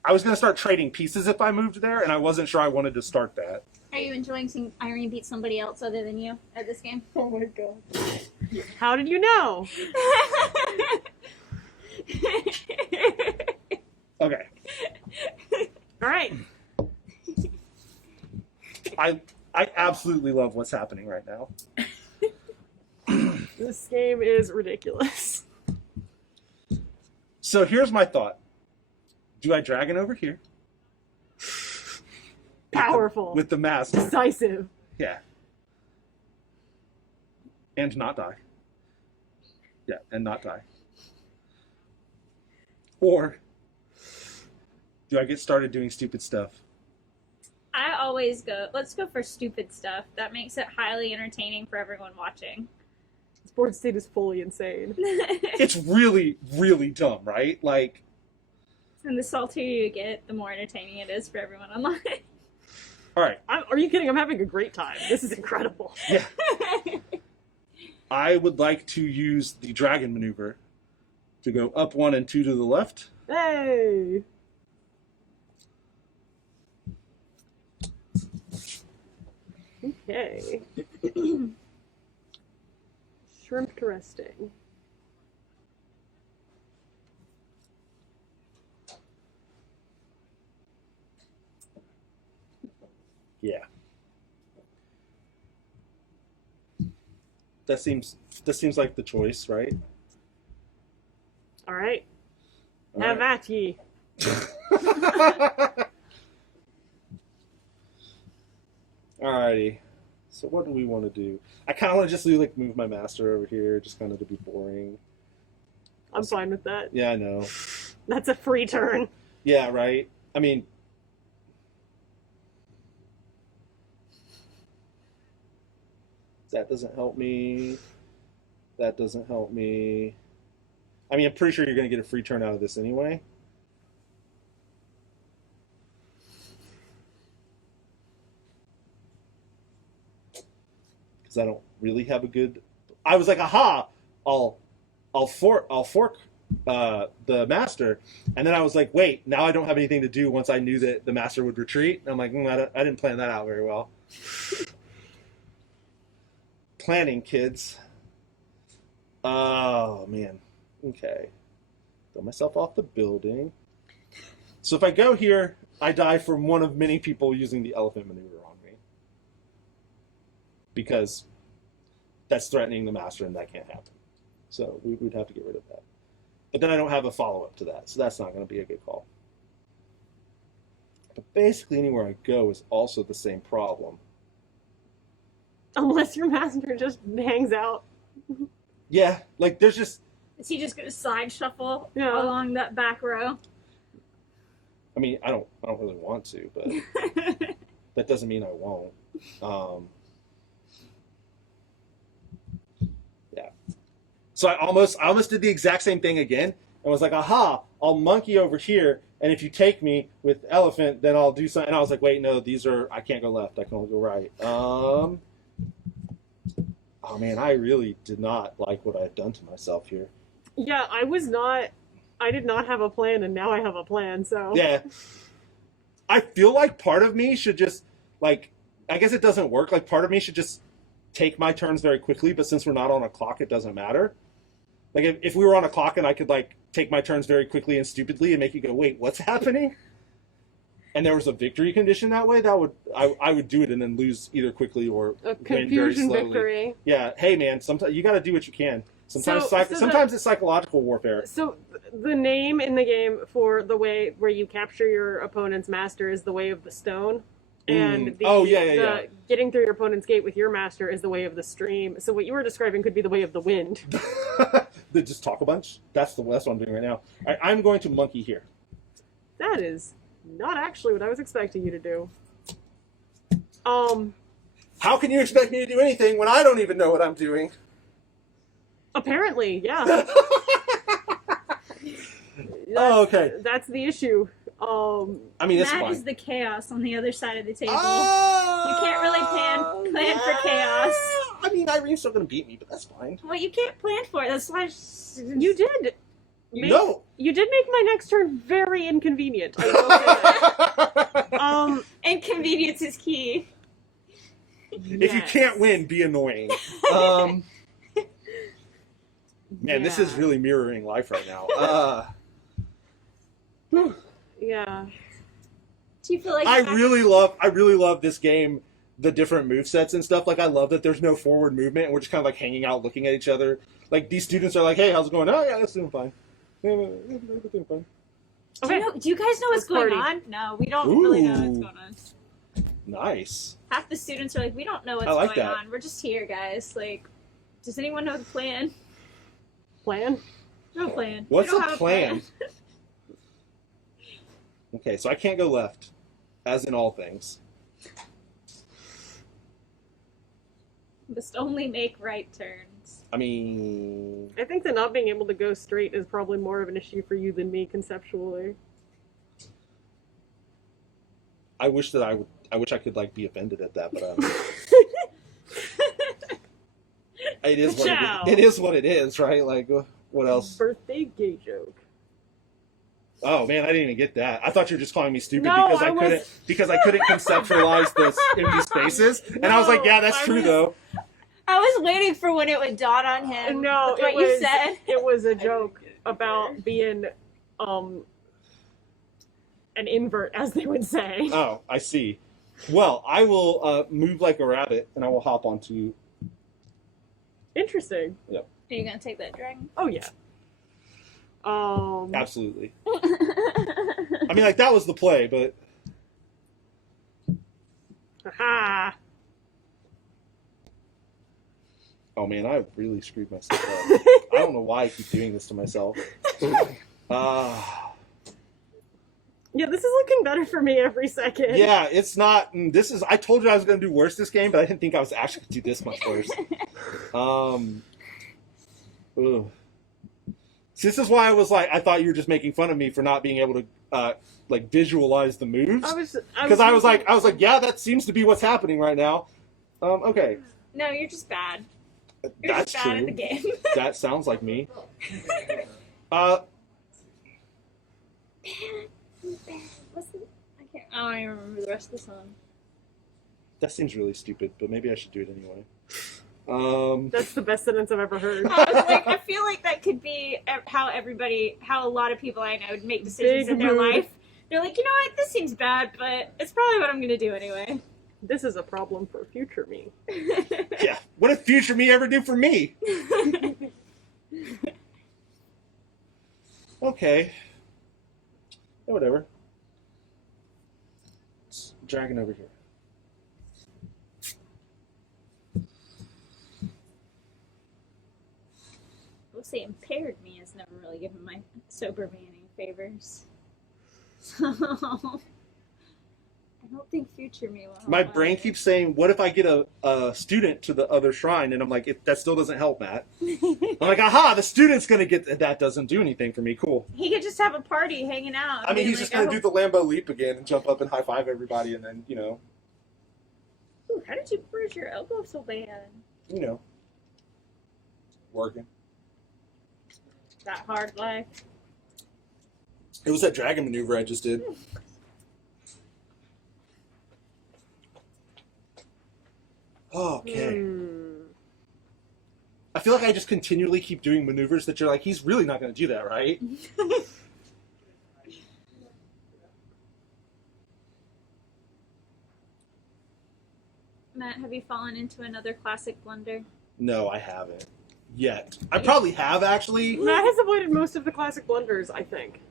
I was gonna start trading pieces if I moved there, and I wasn't sure I wanted to start that. Are you enjoying seeing Irene beat somebody else other than you at this game? Oh my god. How did you know? Okay. All right. I absolutely love what's happening right now. This game is ridiculous. So here's my thought. Do I dragon over here? Powerful. With the mask. Decisive. Yeah. And not die. Yeah, and not die. Or do I get started doing stupid stuff? I always go, let's go for stupid stuff. That makes it highly entertaining for everyone watching. This board state is fully insane. It's really, really dumb, right? Like, And the saltier you get, the more entertaining it is for everyone online. all right, Are you kidding? I'm having a great time. This is incredible. yeah. I would like to use the dragon maneuver to go up 1 and 2 to the left. Hey. Okay. Shrimp to resting. Yeah. That seems like the choice, right? All right. All Have right. at ye. Alrighty. So what do we want to do? I kind of want to just like move my master over here, just kind of to be boring. I'm fine with that. Yeah, I know. That's a free turn. Yeah, right. I mean, that doesn't help me. That doesn't help me. I mean, I'm pretty sure you're going to get a free turn out of this anyway. Because I don't really have a good. I was like, aha! I'll fork the master, and then I was like, wait, now I don't have anything to do once I knew that the master would retreat. And I'm like, I didn't plan that out very well. Planning, kids. Oh man. Okay. Throw myself off the building. So if I go here, I die from one of many people using the elephant maneuver on me. Because that's threatening the master and that can't happen. So we would have to get rid of that. But then I don't have a follow-up to that, so that's not going to be a good call. But basically anywhere I go is also the same problem. Unless your master just hangs out. Yeah, like there's just... Is he just gonna side shuffle Yeah. along that back row? I mean, I don't really want to, but that doesn't mean I won't. Yeah. So I almost did the exact same thing again, and was like, aha, I'll monkey over here, and if you take me with elephant, then I'll do something. And I was like, wait, no, I can't go left, I can only go right. Oh man, I really did not like what I had done to myself here. Yeah, I did not have a plan, and now I have a plan, so. Yeah. I feel like part of me should just, like, I guess it doesn't work. Like, part of me should just take my turns very quickly, but since we're not on a clock, it doesn't matter. Like, if we were on a clock and I could, like, take my turns very quickly and stupidly and make you go, wait, what's happening? And there was a victory condition that way, I would do it and then lose either quickly or A win very confusion slowly. victory. Yeah, hey man, sometimes you got to do what you can. Sometimes, sometimes it's psychological warfare. So the name in the game for the way where you capture your opponent's master is the Way of the Stone. And getting through your opponent's gate with your master is the Way of the Stream. So what you were describing could be the Way of the Wind. They just talk a bunch. That's what I'm doing right now. All right, I'm going to monkey here. That is not actually what I was expecting you to do. How can you expect me to do anything when I don't even know what I'm doing? Apparently, yeah. Oh, okay. That's the issue. I mean, it's Matt fine. is the chaos on the other side of the table. Oh, You can't really plan for chaos. I mean, Irene's still going to beat me, but that's fine. Well, you can't plan for it. That's why You did. No. You did make my next turn very inconvenient. I will say that. Inconvenience is key. If you can't win, be annoying. Man, this is really mirroring life right now. Yeah. Do you feel like I really love this game, the different movesets and stuff. Like, I love that there's no forward movement and we're just kind of like hanging out looking at each other. Like, these students are like, hey, how's it going? Oh, yeah, that's doing fine. Everything fine. Okay. Do you guys know what's going party. on? No, we don't really know what's Ooh. going on. Nice. Half the students are like, we don't know what's I like going that. on. We're just here, guys. Like, does anyone know the plan? Plan? No plan. What's We don't the have a plan? Okay, so I can't go left, as in all things. Must only make right turns. I mean, I think that not being able to go straight is probably more of an issue for you than me conceptually. I wish I could like be offended at that, but it is what Ciao. it is what it is, right? Like, what else? Birthday gay joke. Oh man, I didn't even get that. I thought you were just calling me stupid No, because I couldn't conceptualize those empty spaces, and I was like, yeah, that's true though. I was waiting for when it would dawn on him. No, with what you said. It was a joke about being an invert, as they would say. Oh, I see. Well, I will move like a rabbit, and I will hop onto. Interesting. Are you gonna take that dragon? Oh yeah. Absolutely. I mean, like, that was the play, but... Haha. Oh, man, I really screwed myself up. I don't know why I keep doing this to myself. Yeah, this is looking better for me every second. Yeah, it's not... This is... I told you I was going to do worse this game, but I didn't think I was actually going to do this much worse. Ugh. See, this is why I was like... I thought you were just making fun of me for not being able to, like, visualize the moves. Because I was like, yeah, that seems to be what's happening right now. Okay. No, you're just bad. You're That's just bad true. at the game. That sounds like me. What's the... I don't even remember the rest of the song. That seems really stupid, but maybe I should do it anyway. That's the best sentence I've ever heard. I was like, I feel like that could be how a lot of people I know would make decisions in their life. They're like, you know what, this seems bad, but it's probably what I'm going to do anyway. This is a problem for future me. Yeah. What did future me ever do for me? Okay. Yeah, whatever. It's dragging over here. We'll say impaired me has never really given my sober me any favors. So I don't think future me will. My brain keeps saying, what if I get a student to the other shrine? And I'm like, that still doesn't help, Matt. I'm like, aha, the student's going to get... That doesn't do anything for me. Cool. He could just have a party hanging out. I mean, he's just going to do the Lambo leap again and jump up and high-five everybody and then, you know... Ooh, how did you bruise your elbow so bad? You know. Working. That hard life. It was that dragon maneuver I just did. Okay. I feel like I just continually keep doing maneuvers that you're like, he's really not going to do that, right? Matt, have you fallen into another classic blunder? No, I haven't. Yet. I probably have, actually. Matt has avoided most of the classic blunders, I think.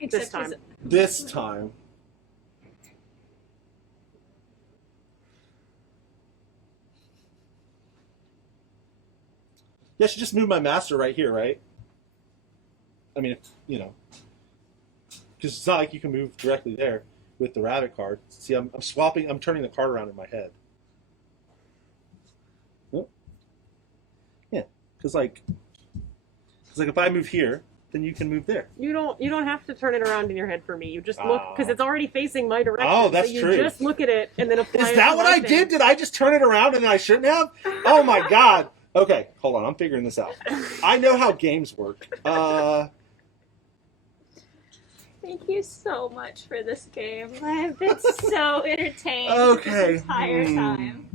Except time. This time. Yeah, I should just move my master right here, right? I mean, you know. Because it's not like you can move directly there with the rabbit card. See, I'm swapping, I'm turning the card around in my head. Oh. Yeah, because like if I move here, then you can move there. You don't have to turn it around in your head for me. You just look, because it's already facing my direction. Oh, that's so you true. just look at it and then apply it Is that to what my I thing. did? Did I just turn it around and I shouldn't have? Oh my god. Okay, hold on. I'm figuring this out. I know how games work. Thank you so much for this game. I have been so entertained Okay. this entire time.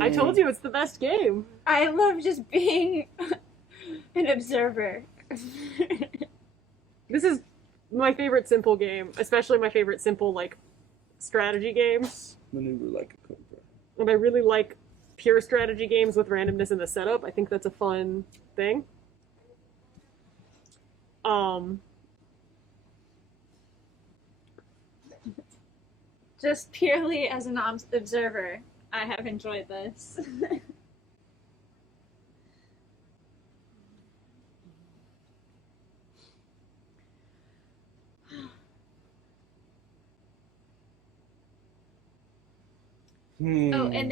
I told you it's the best game. I love just being an observer. This is my favorite simple game, especially my favorite simple like strategy games. Maneuver like a cobra. And I really like pure strategy games with randomness in the setup. I think that's a fun thing. Just purely as an observer, I have enjoyed this. Oh, and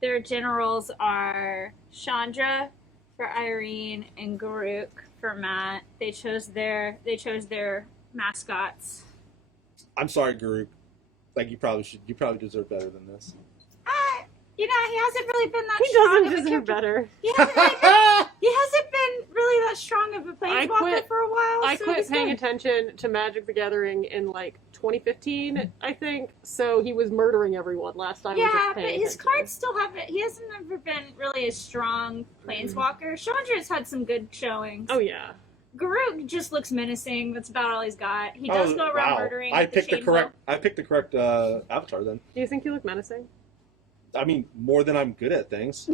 their generals are Chandra for Irene and Garuk for Matt. They chose their mascots. I'm sorry, Guru. Like you probably deserve better than this. You know, he hasn't really been that He strong doesn't of a deserve character. better. He hasn't been really that strong of a planeswalker for a while. I so quit he's paying good. attention to Magic the Gathering in like 2015, I think. So he was murdering everyone last time. I was Yeah, just but paying his attention. cards still haven't. He hasn't ever been really a strong planeswalker. Chandra's had some good showings. Oh yeah. Garuk just looks menacing. That's about all he's got. He does go around murdering. I with picked the chain correct. I picked the correct avatar then. Do you think you look menacing? I mean, more than I'm good at things.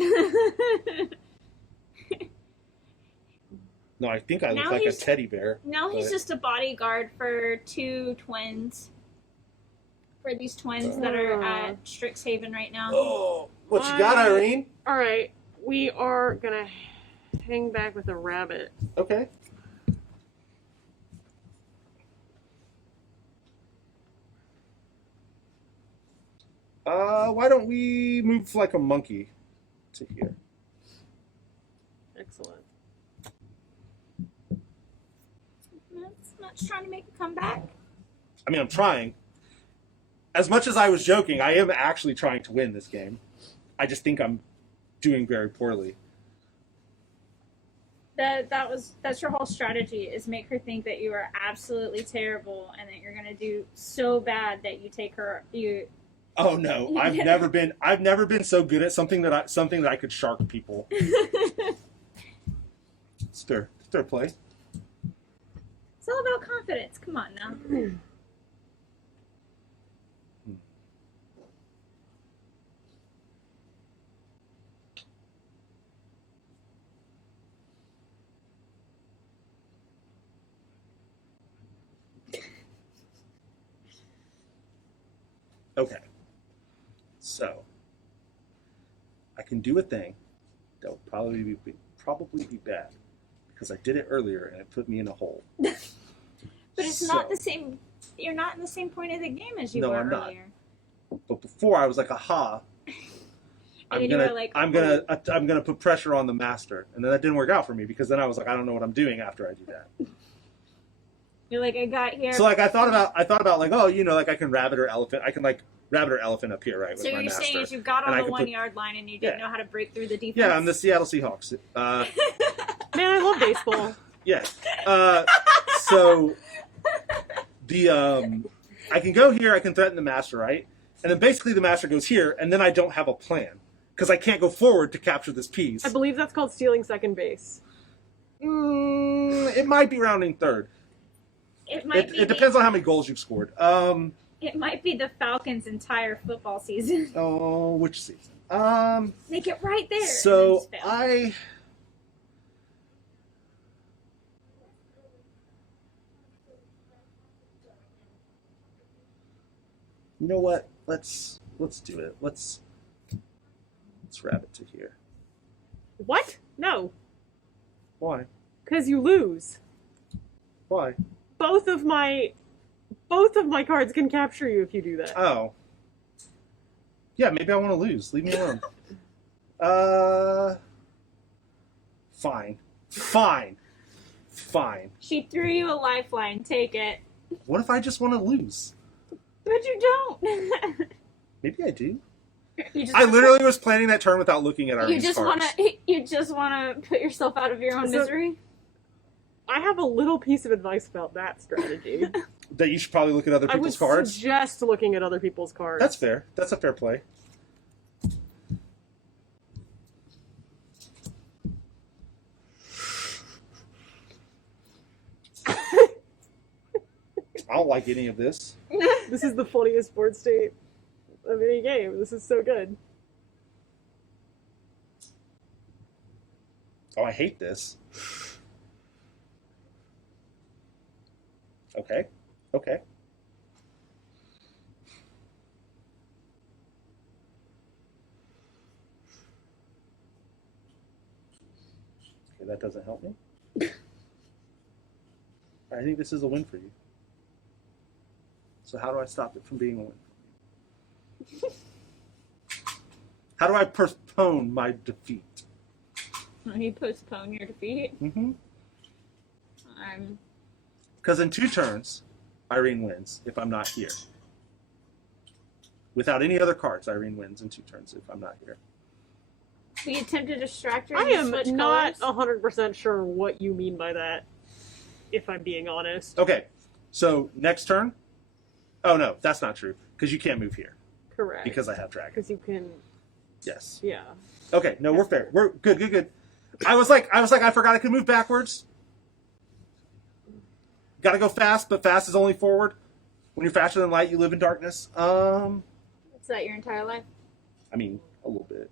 bow. No, I think I look Now like a he's- teddy bear. Now he's But- just a bodyguard for two twins. For these twins that are at Strixhaven right now. Oh, what you got, Irene? All right, we are gonna hang back with a rabbit. Okay. Why don't we move like a monkey to here? Excellent. Matt's trying to make a comeback. I mean, I'm trying. As much as I was joking, I am actually trying to win this game. I just think I'm doing very poorly. That's your whole strategy, is make her think that you are absolutely terrible and that you're gonna do so bad that you take her Oh no, I've never been so good at something that I could shark people. It's fair play. It's all about confidence. Come on now. Okay. So I can do a thing that would probably be bad because I did it earlier and it put me in a hole. But it's not So- the same. You're not in the same point of the game as you No, were I'm not. earlier. But before I was like, aha. And then you were like, I'm gonna put pressure on the master, and then that didn't work out for me because then I was like, I don't know what I'm doing after I do that. You're like, I got here. So like I thought about like, oh, you know, like I can rabbit or elephant. I can like rabbit or elephant up here, right? So with my you're master. saying is you got And I on the could 1 put- yard line and you didn't Yeah. know how to break through the defense? Yeah, I'm the Seattle Seahawks. Man, I love baseball. Yeah. So the I can go here. I can threaten the master, right? And then basically the master goes here, and then I don't have a plan because I can't go forward to capture this piece. I believe that's called stealing second base. It might be rounding third. It might It be. depends on how many goals you've scored. It might be the Falcons' entire football season. Oh, which season? Make it right there. So and then just fail. You know what? Let's do it. Let's wrap it to here. What? No, Why? because you lose. Why? Both of my cards can capture you if you do that. Oh. Yeah, maybe I want to lose. Leave me alone. Fine. She threw you a lifeline. Take it. What if I just want to lose? But you don't. Maybe I do. You just I literally was planning that turn without looking at our You just cards. wanna put yourself out of your own So- misery. I have a little piece of advice about that strategy. That you should probably look at other I would people's cards. suggest looking at other people's cards. That's fair. That's a fair play. I don't like any of this. This is the funniest board state of any game. This is so good. Oh, I hate this. Okay. Okay. Okay, that doesn't help me. I think this is a win for you. So how do I stop it from being a win? How do I postpone my defeat? You postpone your defeat. Mm-hmm. I'm Because in 2 turns, Irene wins if I'm not here. Without any other cards, Irene wins in 2 turns if I'm not here. We attempt to distract her. I and am switch not colors. 100% sure what you mean by that, if I'm being honest. Okay, so next turn. Oh no, that's not true because you can't move here Correct. because I have dragon. Because you can, Yes. yeah. Okay, no, we're fair. We're good. I was like, I forgot I could move backwards. Got to go fast, but fast is only forward. When you're faster than light, you live in darkness. Is that your entire life? I mean, a little bit.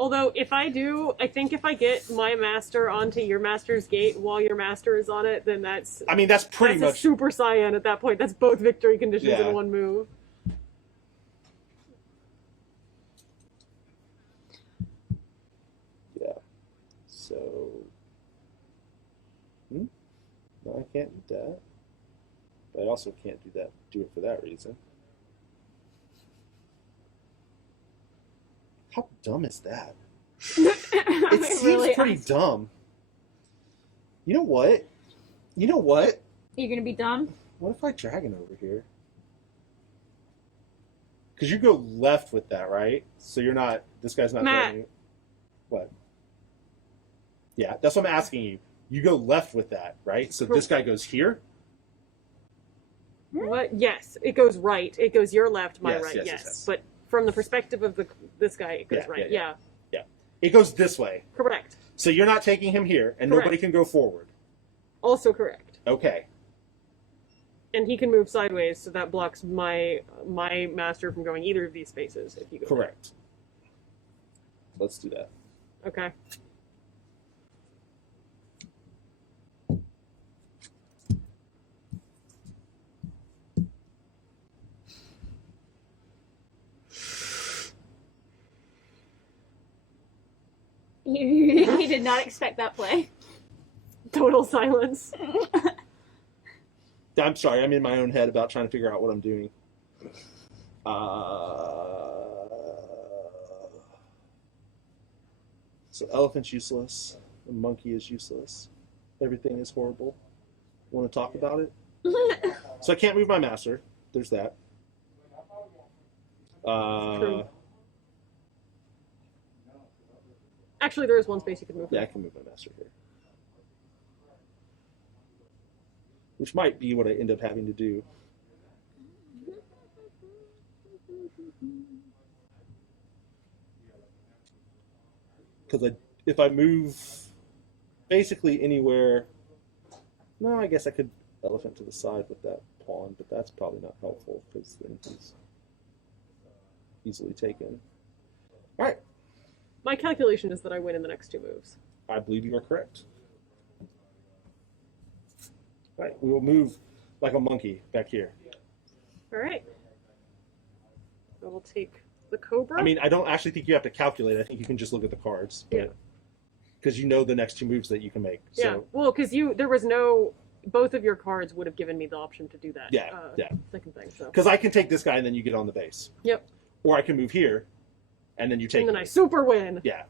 Although, if I do, I think if I get my master onto your master's gate while your master is on it, then that's... I mean, that's pretty that's much... a super Saiyan at that point. That's both victory conditions Yeah. in one move. Yeah. So... No, I can't do that. But I also can't do it for that reason. How dumb is that? It seems really pretty dumb. You know what? You're gonna be dumb? What if I dragon over here? Because you go left with that, right? So you're not... This guy's not... Matt. throwing you. What? Yeah, that's what I'm asking you. You go left with that, right? So this guy goes here? What? Yes, it goes right. It goes your left, my Yes, right, yes, yes. yes. But from the perspective of this guy, it goes right. Yeah. It goes this way. Correct. So you're not taking him here, and Correct. nobody can go forward. Also correct. Okay. And he can move sideways, so that blocks my master from going either of these spaces if you go Correct. Let's do that. there. Okay. You did not expect that play. Total silence. I'm sorry, I'm in my own head about trying to figure out what I'm doing. So elephant's useless. The monkey is useless. Everything is horrible. Want to talk about it? So I can't move my master. There's that. True. Actually, there is one space you can move. Yeah, I can move my master here. Which might be what I end up having to do. Because if I move basically anywhere... No, I guess I could elephant to the side with that pawn, but that's probably not helpful because then he's easily taken. All right. My calculation is that I win in the next two moves. I believe you are correct. All right, we will move like a monkey back here. All right. I will take the Cobra. I mean, I don't actually think you have to calculate. I think you can just look at the cards. Yeah. Because you know the next two moves that you can make. Yeah. So, Well, because there was no... Both of your cards would have given me the option to do that. Yeah, yeah. Second thing, so... because I can take this guy and then you get on the base. Yep. Or I can move here and then you take And then me. I super win. Yeah.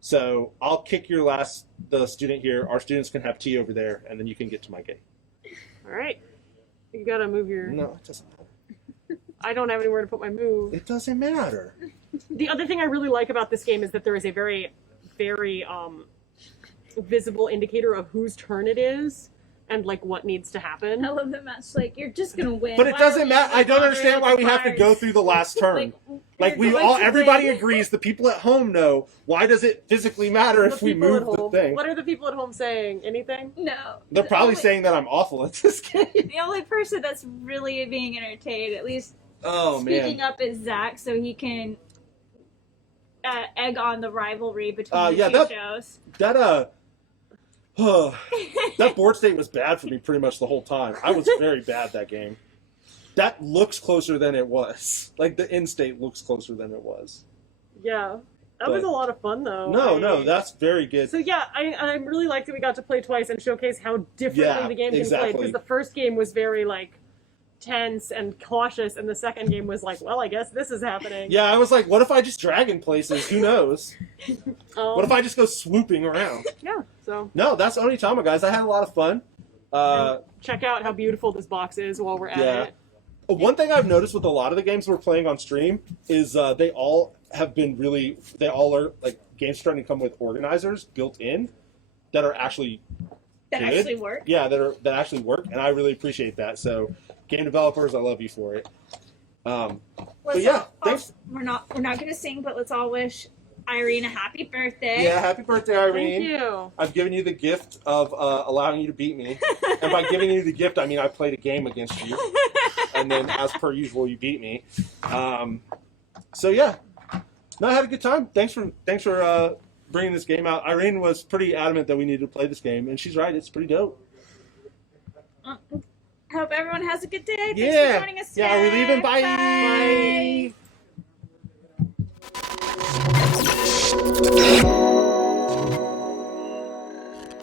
So I'll kick the student here. Our students can have tea over there, and then you can get to my gate. All right. You gotta move your... No, it doesn't matter. I don't have anywhere to put my move. It doesn't matter. The other thing I really like about this game is that there is a very, very visible indicator of whose turn it is and like what needs to happen. I love that Matt's like, you're just gonna win. But it Why doesn't are we matter. I don't bothering understand with why the we have to cards? go through the last turn. Like you're we going all, to everybody win. agrees. The people at home know. Why does it physically matter if we people at move the home- thing? What are the people at home saying? Anything? No. They're The probably only- saying that I'm awful at this game. The only person that's really being entertained, at least Oh speaking man. up, is Zach, so he can egg on the rivalry between the yeah, two that- shows. That that board state was bad for me pretty much the whole time. I was very bad that game. That looks closer than it was. Like the end state looks closer than it was. Yeah. That But- was a lot of fun, though. No, that's very good. So yeah, I really liked that we got to play twice and showcase how differently Yeah, the game can play. exactly. Because the first game was very like tense and cautious, and the second game was like, well, I guess this is happening. Yeah, I was like, what if I just dragon places? Who knows? What if I just go swooping around? Yeah. So No, that's Onitama, guys. I had a lot of fun. check out how beautiful this box is while we're at Yeah. it. One thing I've noticed with a lot of the games we're playing on stream is they all are like games starting to come with organizers built in that are actually That good. actually work. Yeah, that actually work, and I really appreciate that. So, game developers, I love you for it. Let's yeah, all- thanks. We're not gonna sing, but let's all wish Irene a happy birthday. Yeah, happy birthday, Irene. Thank you. I've given you the gift of allowing you to beat me, and by giving you the gift, I mean I played a game against you, and then as per usual, you beat me. So yeah, No, I had a good time. Thanks for bringing this game out. Irene was pretty adamant that we needed to play this game, and she's right. It's pretty dope. Hope everyone has a good day. Thanks Yeah. for joining us today. Yeah, we're leaving. Bye. Bye.